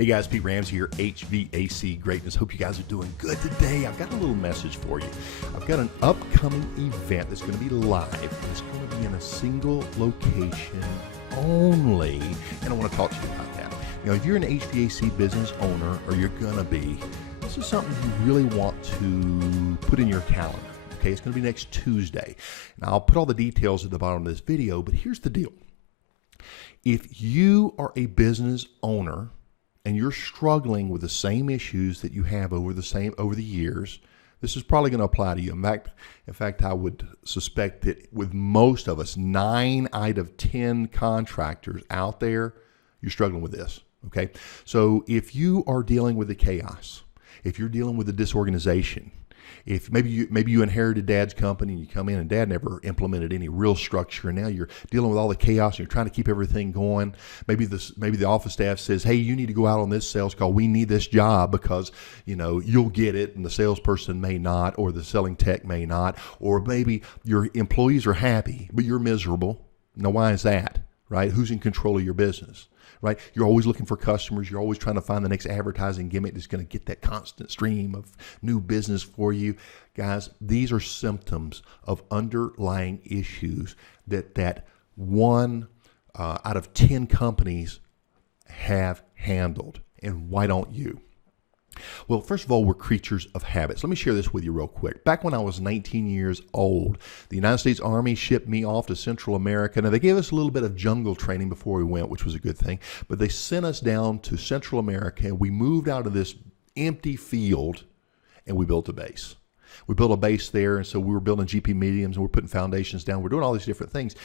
Hey guys, Pete Ramsey here, HVAC Greatness. Hope you guys are doing good today. I've got a little message for you. I've got an upcoming event that's going to be live. It's going to be in a single location only, and I want to talk to you about that. Now, if you're an HVAC business owner, or you're going to be, this is something you really want to put in your calendar. Okay, it's going to be next Tuesday. Now, I'll put all the details at the bottom of this video, but here's the deal. If you are a business owner and you're struggling with the same issues that you have over the years, this is probably going to apply to you. In fact, I would suspect that with most of us, 9 out of 10 contractors out there, you're struggling with this. Okay, so if you are dealing with the chaos, if you're dealing with the disorganization, if maybe you inherited dad's company and you come in and dad never implemented any real structure, and now you're dealing with all the chaos and you're trying to keep everything going. Maybe the office staff says, hey, you need to go out on this sales call. We need this job because you'll get it, and the salesperson may not, or the selling tech may not, or maybe your employees are happy but you're miserable. Now, why is that? Right? Who's in control of your business? Right? You're always looking for customers. You're always trying to find the next advertising gimmick that's going to get that constant stream of new business for you. Guys, these are symptoms of underlying issues that 1 out of 10 companies have handled. And why don't you? Well, first of all, we're creatures of habits. Let me share this with you real quick. Back when I was 19 years old, the United States Army shipped me off to Central America. Now, they gave us a little bit of jungle training before we went, which was a good thing. But they sent us down to Central America, and we moved out of this empty field, and we built a base. We built a base there, and so we were building GP mediums, and we're putting foundations down. We're doing all these different things.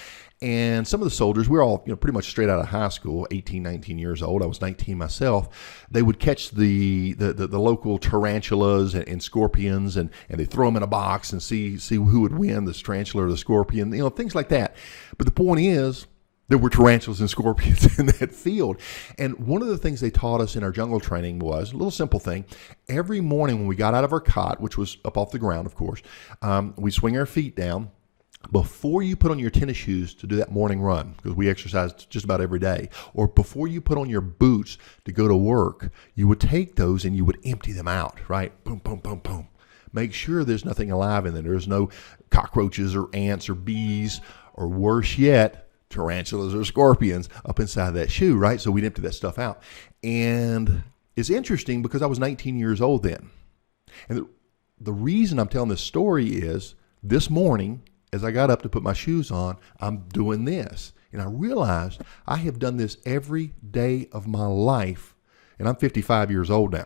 And some of the soldiers, we were all pretty much straight out of high school, 18, 19 years old. I was 19 myself. They would catch the local tarantulas and scorpions, and they throw them in a box and see who would win, the tarantula or the scorpion, things like that. But the point is, there were tarantulas and scorpions in that field. And one of the things they taught us in our jungle training was a little simple thing. Every morning when we got out of our cot, which was up off the ground, of course, we swing our feet down. Before you put on your tennis shoes to do that morning run, because we exercised just about every day, or before you put on your boots to go to work, you would take those and you would empty them out, right? Boom, boom, boom, boom. Make sure there's nothing alive in there. There's no cockroaches or ants or bees, or worse yet, tarantulas or scorpions up inside that shoe, right? So we'd empty that stuff out. And it's interesting because I was 19 years old then. And the reason I'm telling this story is this morning, as I got up to put my shoes on, I'm doing this. And I realized I have done this every day of my life, and I'm 55 years old now.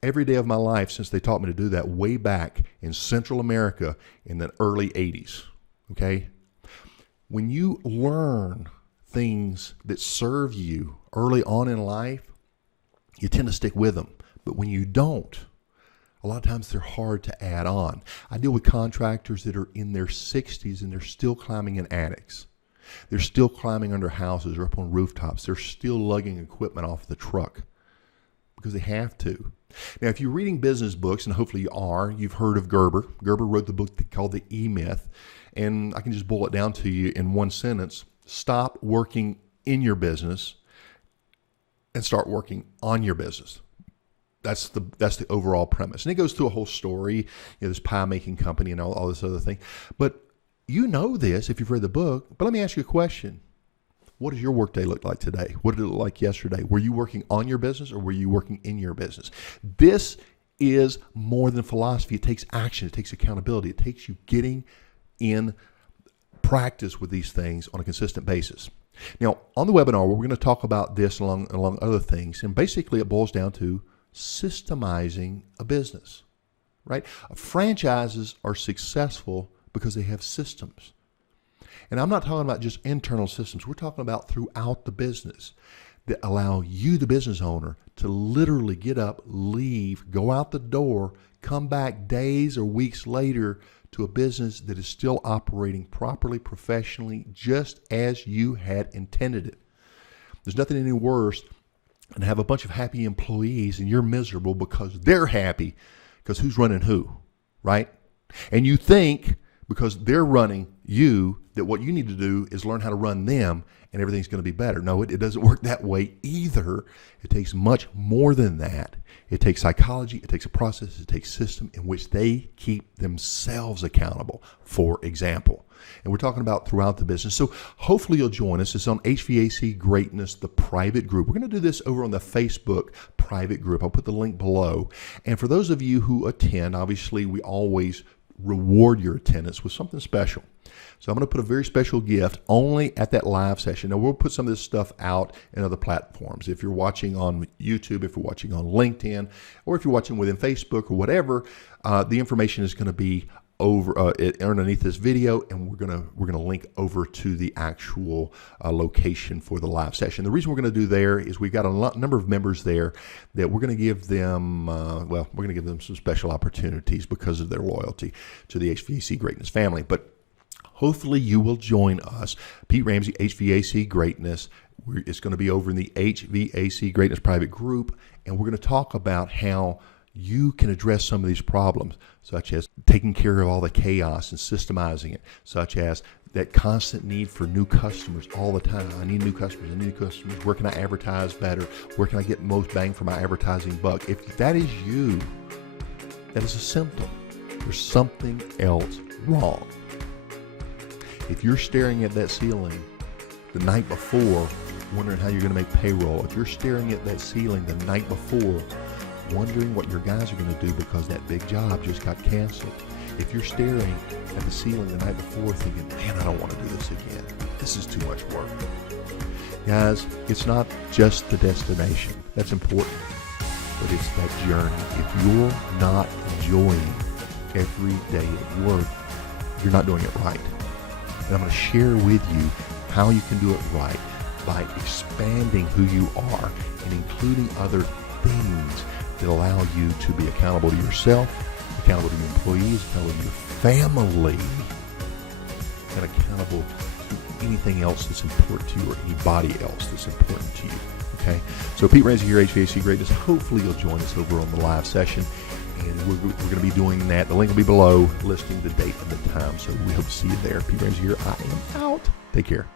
Every day of my life since they taught me to do that way back in Central America in the early 80s, okay? When you learn things that serve you early on in life, you tend to stick with them. But when you don't, a lot of times they're hard to add on. I deal with contractors that are in their 60s and they're still climbing in attics. They're still climbing under houses or up on rooftops. They're still lugging equipment off the truck because they have to. Now, if you're reading business books, and hopefully you are, you've heard of Gerber. Gerber wrote the book called The E-Myth. And I can just boil it down to you in one sentence. Stop working in your business and start working on your business. That's the overall premise. And it goes through a whole story, this pie making company and all this other thing. But you know this if you've read the book. But let me ask you a question. What does your workday look like today? What did it look like yesterday? Were you working on your business or were you working in your business? This is more than philosophy. It takes action. It takes accountability. It takes you getting in practice with these things on a consistent basis. Now, on the webinar, we're going to talk about this along other things, and basically it boils down to systemizing a business, right? Franchises are successful because they have systems. And I'm not talking about just internal systems. We're talking about throughout the business that allow you, the business owner, to literally get up, leave, go out the door, come back days or weeks later to a business that is still operating properly, professionally, just as you had intended it. There's nothing any worse than to have a bunch of happy employees and you're miserable because they're happy, because who's running who, right? And you think because they're running you, that what you need to do is learn how to run them and everything's going to be better. No, it doesn't work that way either. It takes much more than that. It takes psychology, it takes a process, it takes a system in which they keep themselves accountable, for example. And we're talking about throughout the business. So hopefully you'll join us. It's on HVAC Greatness, the private group. We're going to do this over on the Facebook private group. I'll put the link below. And for those of you who attend, obviously we always reward your attendance with something special. So I'm going to put a very special gift only at that live session. Now, we'll put some of this stuff out in other platforms. If you're watching on YouTube, if you're watching on LinkedIn, or if you're watching within Facebook or whatever, the information is going to be over underneath this video, and we're gonna link over to the actual location for the live session. The reason we're going to do there is we've got a number of members there that we're going to give them we're going to give them some special opportunities because of their loyalty to the HVAC Greatness family. But hopefully you will join us. Pete Ramsey, HVAC Greatness. It's going to be over in the HVAC Greatness private group, and we're going to talk about how you can address some of these problems, such as taking care of all the chaos and systemizing it, such as that constant need for new customers all the time. I need new customers, Where can I advertise better? Where can I get most bang for my advertising buck? If that is you, that is a symptom. There's something else wrong. If you're staring at that ceiling the night before, wondering how you're going to make payroll, if you're staring at that ceiling the night before, wondering what your guys are going to do because that big job just got canceled. If you're staring at the ceiling the night before thinking, man, I don't want to do this again. This is too much work. Guys, it's not just the destination. That's important. But it's that journey. If you're not enjoying every day at work, you're not doing it right. And I'm going to share with you how you can do it right by expanding who you are and including other things that allow you to be accountable to yourself, accountable to your employees, accountable to your family, and accountable to anything else that's important to you or anybody else that's important to you. Okay? So Pete Ramsey here, HVAC Greatness. Hopefully you'll join us over on the live session. And we're going to be doing that. The link will be below listing the date and the time. So we hope to see you there. Pete Ramsey here. I am out. Take care.